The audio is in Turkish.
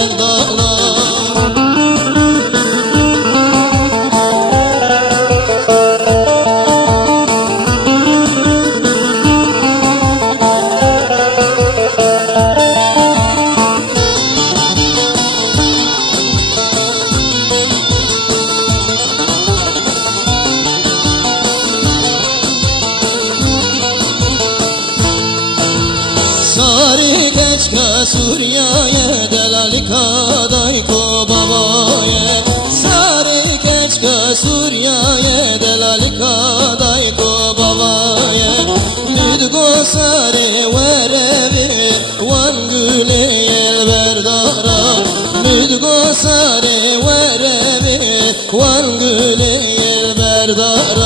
berdara. Sari geçke Suriye'ye delalika dayko babaye. Sari geçke Suriye'ye delalika dayko babaye. Midgo sari verevi wan güleyel berdara. Midgo sari verevi wan güleyel berdara.